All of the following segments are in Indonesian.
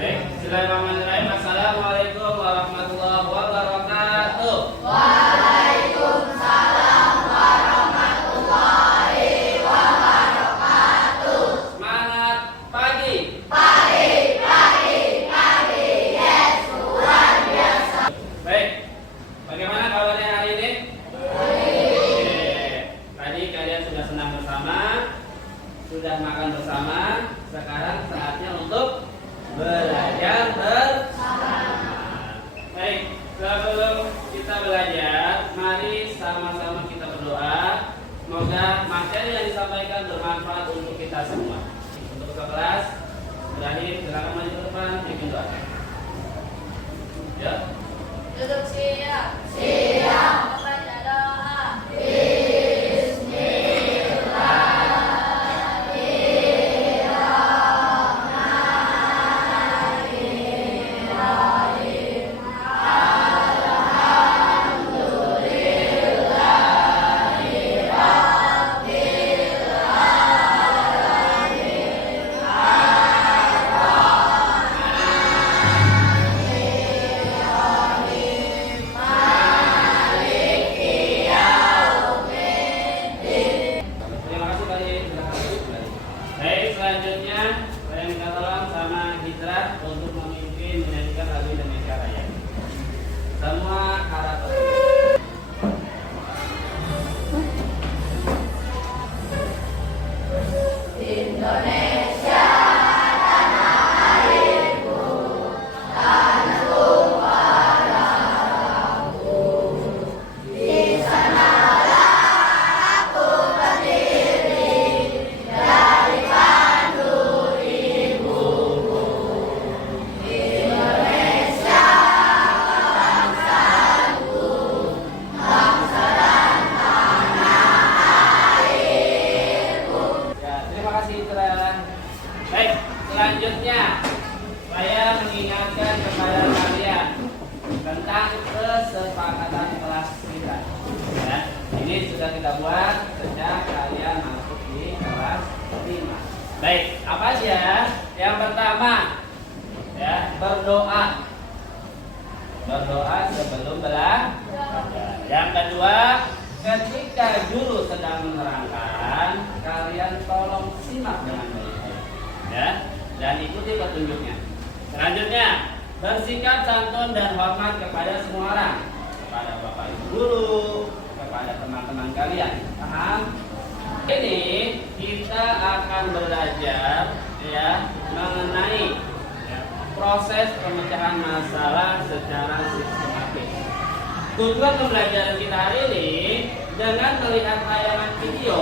Baik, bismillahirrahmanirrahim. Assalamualaikum warahmatullahi wabarakatuh. Waalaikumsalam warahmatullahi wabarakatuh. Semangat pagi. Yes, luar biasa. Baik, bagaimana kabarnya hari ini? Oke. Tadi kalian sudah senang bersama, sudah makan bersama. Sekarang saatnya untuk belajar bersama. Baik, sebelum kita belajar, mari sama-sama kita berdoa. Semoga materi yang disampaikan bermanfaat untuk kita semua. Untuk ke kelas, Ibrahim, silakan maju ke depan, bikin doa. Ya. Duduk siap. Siap. Membaca doa. Terima kasih kali. Baik, selanjutnya saya minta tolong sama Hijrah untuk memimpin menyanyikan lagu Indonesia Raya. Semua karakter. Indonesia tanah airku, tanahku padaku. Di sanalah aku berdiri dari pandu ibuku. Indonesia bangsaku, bangsa dan tanah airku. Ya, terima kasih Hijrah. Baik, selanjutnya saya mengingatkan kepada kalian tentang kesepakatan kelas kita. Ya, ini sudah kita buat sejak kalian masuk di kelas 5. Baik, apa aja? Yang pertama, ya, berdoa. Berdoa sebelum belajar. Yang kedua, ketika guru sedang menerangkan, kalian tolong simak dengan baik, ya, dan ikuti petunjuknya. Selanjutnya, bersikap santun dan hormat kepada semua orang, kepada bapak ibu guru, kepada teman-teman kalian. Paham? Ini kita akan belajar, ya, mengenai proses pemecahan masalah secara sistematis. Tujuan pembelajaran kita hari ini, dengan melihat tayangan video,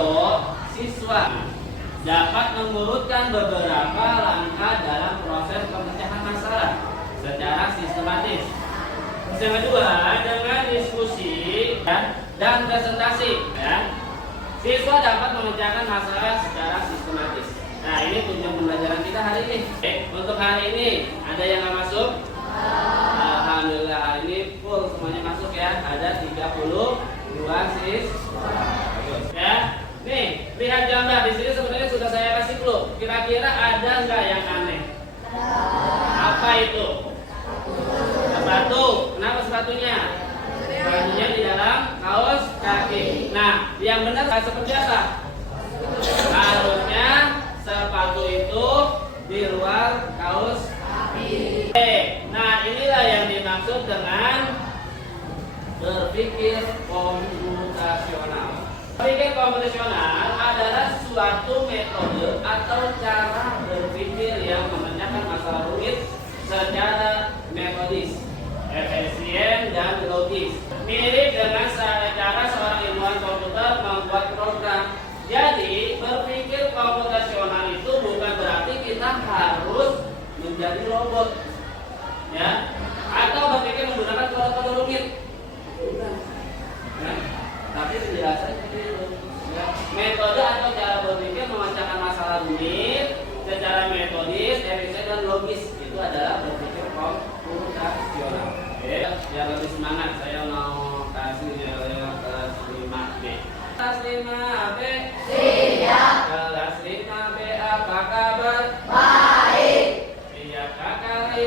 siswa dapat mengurutkan beberapa langkah dalam proses pemecahan masalah secara sistematis. Terus yang kedua, dengan diskusi dan presentasi, ya, siswa dapat memecahkan masalah secara sistematis. Nah, ini tujuan pembelajaran kita hari ini. Untuk hari ini, ada yang nggak masuk? Alhamdulillah, hari ini full semuanya masuk ya. Ada 32 siswa. Bagus ya. Nih, lihat gambar di sini sebenarnya sudah saya kasih clue. Kira-kira ada nggak yang aneh? Apa itu? Sepatu. Kenapa sepatunya? Sepatunya di dalam kaos kaki. Nah, yang benar seperti apa? Harusnya sepatu itu di luar kaos kaki. Nah, inilah yang dimaksud dengan berpikir komputasional. Berpikir komputasional adalah suatu metode atau cara berpikir yang memecahkan masalah rumit secara metodis, efisien, dan logis. Mirip dengan cara seorang ilmuwan komputer membuat program. Jadi, berpikir komputasional itu bukan berarti kita harus menjadi robot, ya, atau berpikir menggunakan kode-kode rumit. Bukan. Ya. Tapi penjelasannya seperti itu. Ya. Metode atau cara berpikir memecahkan masalah rumit secara metodis, efisien, dan logis itu adalah berpikir komputasional. Biar lebih semangat, saya mau kasih nilai kelas 5B. Kelas 5B. Siap. Kelas 5B apa kabar? Baik. Siapkah kalian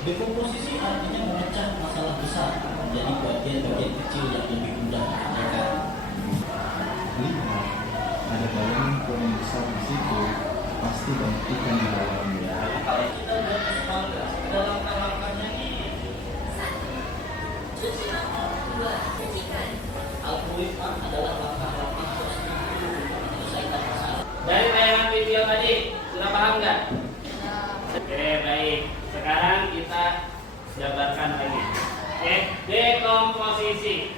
Dekomposisi artinya memecah masalah besar menjadi bagian-bagian kecil yang lebih mudah dikerjakan. Lihat, ada balon yang besar di situ, pasti banyak ikan di dalamnya. Kalau kita udah masuk gas, ada langkah-langkahnya ini. Altruisme adalah langkah-langkah positif untuk menyelesaikan masalah. Dari tayangan video tadi, sudah paham nggak? Oke, baik. Sekarang kita jabarkan lagi. Oke, dekomposisi.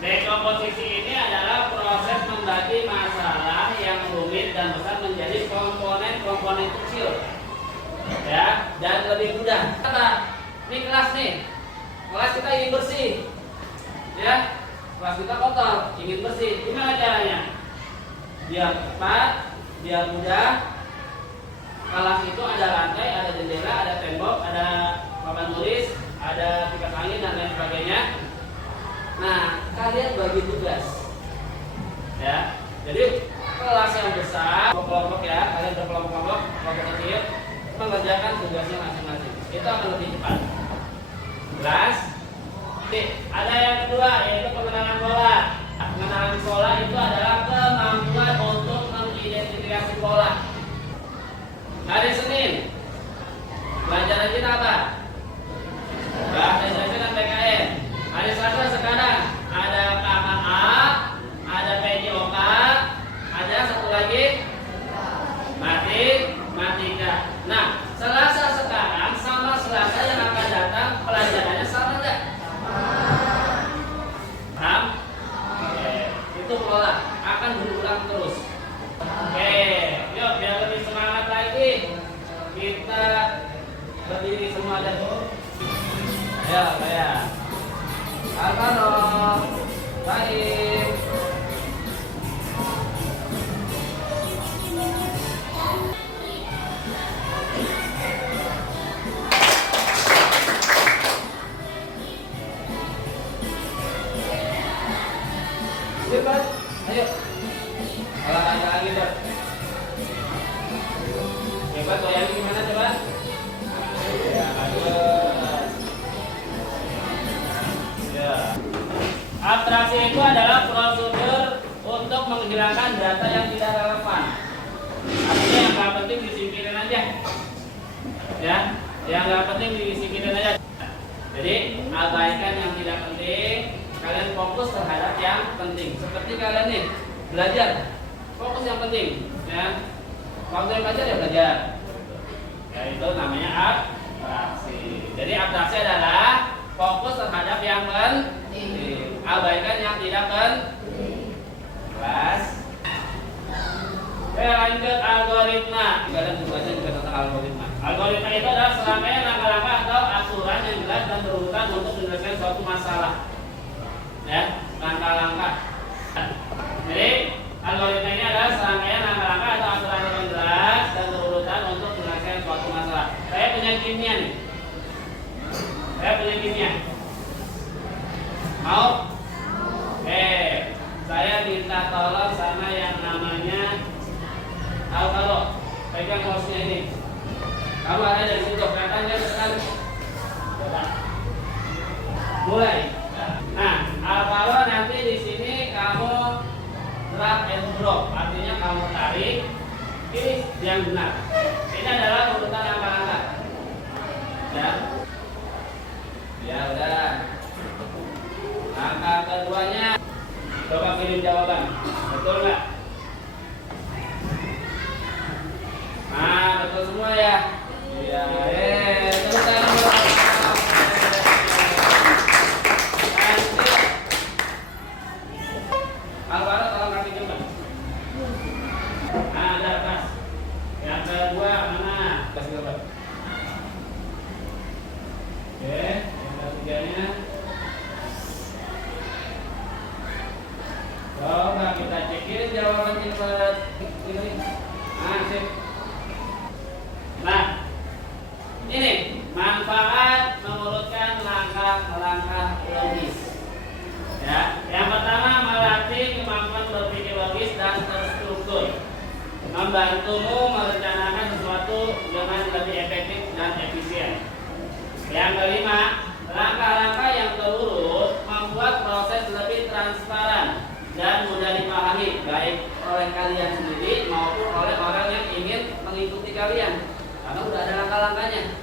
Dekomposisi ini adalah proses membagi masalah yang rumit dan besar menjadi komponen-komponen kecil, ya, dan lebih mudah. Apa? Ini kelas nih. Kelas kita ingin bersih, ya. Kelas kita kotor, ingin bersih. Gimana caranya? Biar cepat, biar mudah. Kelas itu ada lantai, ada jendela, ada tembok, ada papan tulis, ada kipas angin dan lain sebagainya. Nah, kalian bagi tugas, ya. Jadi kelas yang besar, kelompok ya, kalian berkelompok-kelompok, kelompok kecil, mengerjakan tugasnya masing-masing. Itu akan lebih cepat. Jelas? Oke, ada yang kedua yaitu pengenalan pola. Pengenalan pola itu adalah kemampuan untuk mengidentifikasi pola. Hari Senin, pelajaran kita apa? Bahasa Indonesia dan PKN. Hari Selasa sekarang ada KKA, ada PJOK, ada satu lagi matematika. Nah, Selasa sekarang sama Selasa yang akan datang pelajarannya sama enggak? Paham? Oke, itu pola akan berulang terus. Oke, yuk biar lebih semangat lagi kita berdiri semua dan ya, ya. Alvaro, baik. Cepat, ayo. Olahraga lagi dong. Coba goyangin gimana coba? Ya, bagus. Ya. Abstraksi itu adalah prosedur untuk menghilangkan data yang tidak relevan. Artinya yang nggak penting disingkirin aja. Ya, yang nggak penting disingkirin aja. Jadi abaikan yang tidak penting. Kalian fokus terhadap yang penting. Seperti kalian nih belajar, fokus yang penting. Ya, waktu yang belajar ya belajar. Ya itu namanya abstraksi. Jadi abstraksi adalah fokus terhadap yang penting, abaikan yang tidak penting. Kelas. Lanjut algoritma. Kalian tugasnya juga tentang algoritma. Algoritma itu adalah serangkaian langkah-langkah atau aturan yang jelas dan berurutan untuk menyelesaikan suatu masalah. Ya, langkah-langkah. Jadi algoritma ini adalah serangkaian langkah-langkah atau aturan yang jelas dan berurutan untuk menyelesaikan suatu masalah. Saya punya kimia nih. Saya punya kimia. Mau? Saya minta tolong sama yang namanya Alvaro. Pegang hostnya ini. Kamu ada dari situ, katanya sekali. Coba. Mulai. Nah, Alvaro nanti di sini kamu drag and drop, artinya kamu tarik pilih yang benar. Ini adalah urutan langkah-langkah. Ya udah. Langkah keduanya, coba kirim jawaban, betul nggak? Nah, betul semua ya. Ya, terus saya Alvaro tolong kasih coba. Nah, ada pas. Yang kedua mana? Kasih coba. Oke, yang ketiganya. Coba kita cekin jawaban cepat. Ini. Nah, sip. Nah, ini manfaat mengurutkan langkah-langkah logis. Ya, yang pertama melatih kemampuan berpikir logis dan terstruktur, membantumu merencanakan sesuatu dengan lebih efektif dan efisien. Yang kelima, langkah-langkah yang terurut membuat proses lebih transparan dan mudah dipahami baik oleh kalian sendiri maupun oleh orang yang ingin mengikuti kalian. Karena udah ada langkah-langkahnya.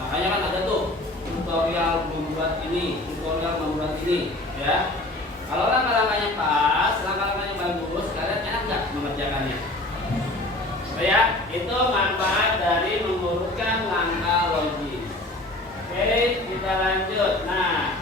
Makanya kan ada tuh tutorial membuat ini, tutorial membuat ini, ya. Kalau langkah-langkahnya pas, langkah-langkahnya bagus, kalian enak nggak mengerjakannya? Oh ya, itu manfaat dari mengurutkan langkah logis. Oke, kita lanjut. Nah,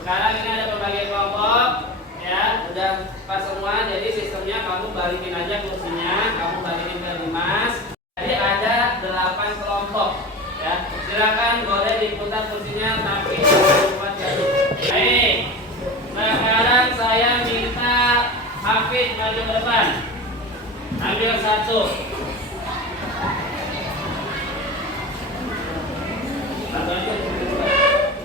sekarang ini ada pembagian kelompok, ya, udah pas semua. Jadi sistemnya kamu balikin aja kursinya, kamu balikin ke Dimas. Jadi ada 8 kelompok, ya. Silakan boleh diputar kursinya, tapi jangan lupa jatuh. Baik. Sekarang saya minta Hafid maju ke depan. Ambil satu. Satu aja.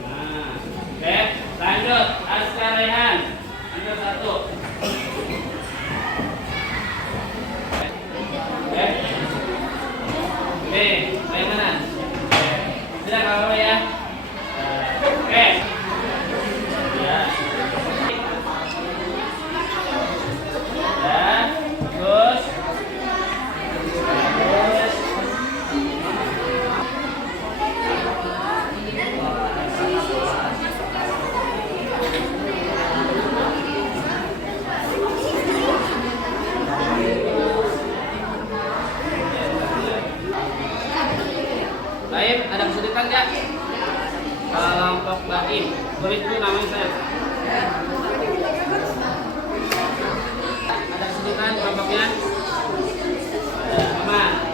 Nah, oke, lanjut. Askar Rehan, ambil satu. Oke, yang mana? Sudah kalau ya. Oke. Ya. Terus. Baik, ada kesulitan nggak? Kelompok Baim, tulis dulu namanya saya. Ada kesulitan kelompoknya? Aman.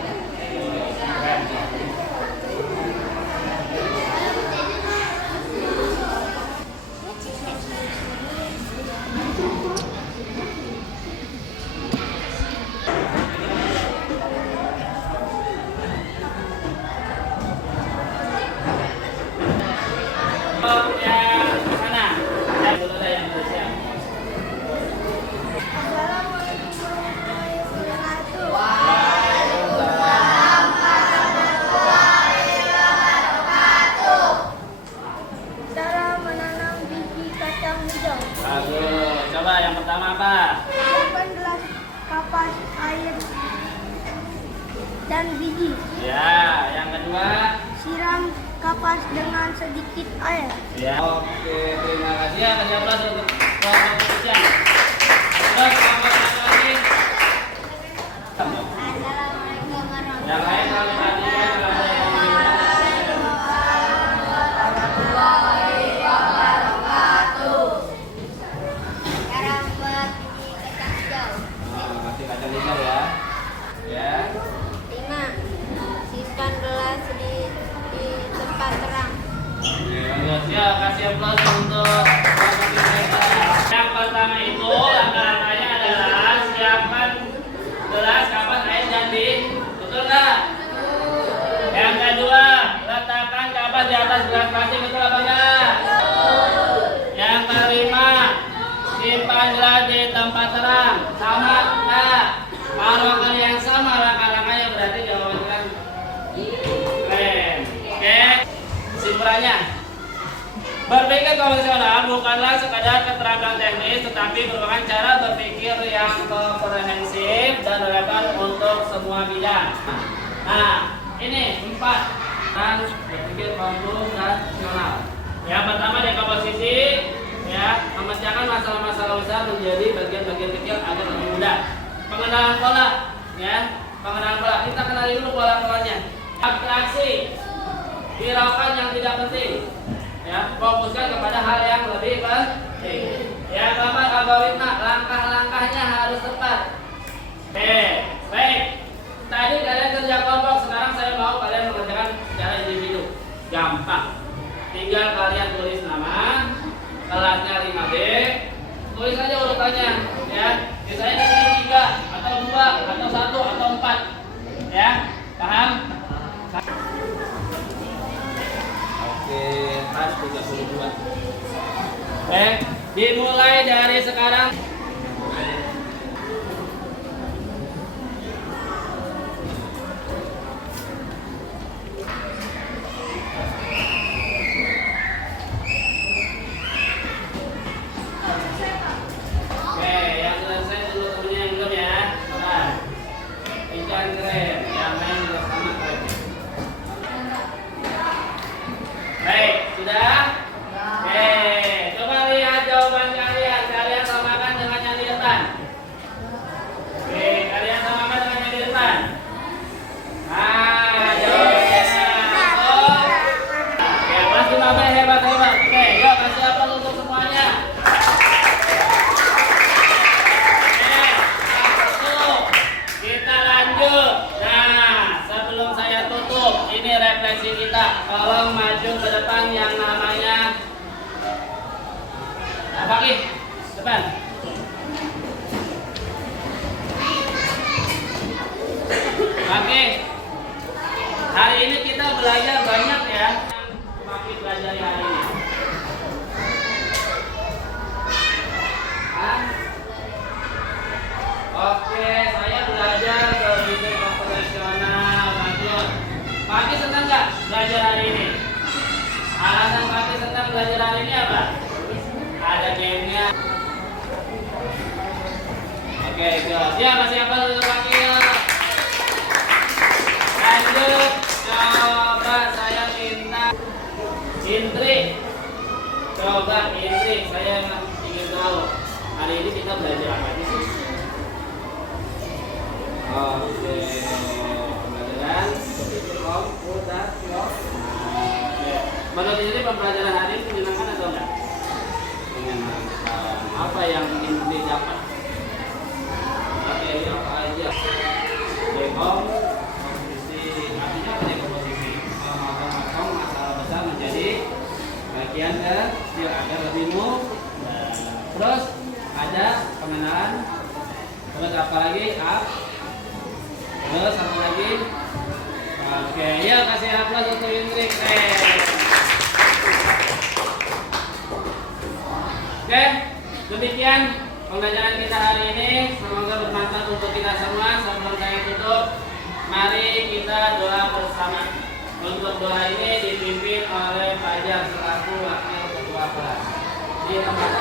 Yang sana, yang dulu ada yang siap. Assalamualaikum warahmatullahi wabarakatuh. Cara menanam biji kacang hijau. Bagus. Coba yang pertama apa? Siapkan gelas kapas air dan biji. Ya, yang kedua. Siram kapas dengan sedikit air. Ya. Oke, terima kasih ya. Kasih aplaus untuk kelompok Christian. Terus kelompok yang lagi. Assalamualaikum Yang lain kalau perhatikan kalau ada yang Cara membuat biji kacang hijau. kasih kacang hijau ya. Ya. 5. Simpan gelas di tempat terang. Bagus ya, kasih aplaus untuk kelompok Christian. Yang pertama itu langkah-langkahnya adalah siapkan gelas, kapas, air dan betul nggak? Yang kedua, letakkan kapas di atas gelas plastik, betul apa enggak? Yang kelima, simpan gelas di tempat terang, sama enggak? Kalau kalian sama langkah-langkahnya berarti jawabannya kan keren. Oke, kesimpulannya. Berpikir konvensional bukanlah sekadar keterampilan teknis, tetapi merupakan cara berpikir yang komprehensif dan relevan untuk semua bidang. Nah, ini 4 dan berpikir konvensional. Yang pertama di komposisi, ya, memecahkan masalah-masalah besar menjadi bagian-bagian kecil agar lebih mudah. Pengenalan pola, ya, pengenalan pola. Kita kenali dulu pola-polanya. Abstraksi, hiraukan yang tidak penting. Ya, fokuskan kepada hal yang lebih penting. Yang keempat, algoritma, langkah-langkahnya harus tepat. Oke, baik. Tadi kalian kerja kelompok, sekarang saya mau kalian mengerjakan secara individu. Gampang. Tinggal kalian tulis nama, kelasnya 5B, tulis aja urutannya, ya. Misalnya di sini 3 atau 2 atau 1 atau 4, ya. Paham? Oke, pas 32. Dimulai dari sekarang. Sudah? Oke, coba lihat jawaban kalian. Kalian samakan dengan yang di depan. Oke, kalian samakan dengan yang di depan. Nah, jawabannya. Oh. Oke, kelas 5B hebat. Oke, yuk kasih apel untuk semuanya. Kita lanjut. Nah, sebelum saya tutup, ini refleksi kita. Tolong maju ke depan yang namanya apa Ki? Depan. Oke. Hari ini kita belajar banyak ya. Yang belajar hari ini. Hah? Oke, saya belajar ke bisnis operasional, lanjut. Pagi senang nggak belajar hari ini? Alasan Pagi senang belajar hari ini apa? Ada gamenya. Oke, good. Ya, masih apa dulu Pagi? Lanjut, coba saya minta Indri. Coba Indri, saya ingin tahu hari ini kita belajar apa sih? Oke, pembelajaran komputer. Menurut ini pembelajaran hari ini menyenangkan atau enggak? Menyenangkan. Apa yang ingin didapat? Oke, apa aja? Dekom, komposisi. Artinya apa dekomposisi? Memotong masalah besar menjadi bagian kecil agar lebih mudah. Terus ada pengenalan. Terus apa lagi? Terus satu lagi. Oke, ya kasih aplaus untuk Indri. Oke, demikian pembelajaran kita hari ini. Semoga bermanfaat untuk kita semua. Sebelum saya tutup, mari kita doa bersama. Untuk doa ini dipimpin oleh Fajar selaku wakil ketua kelas di tempat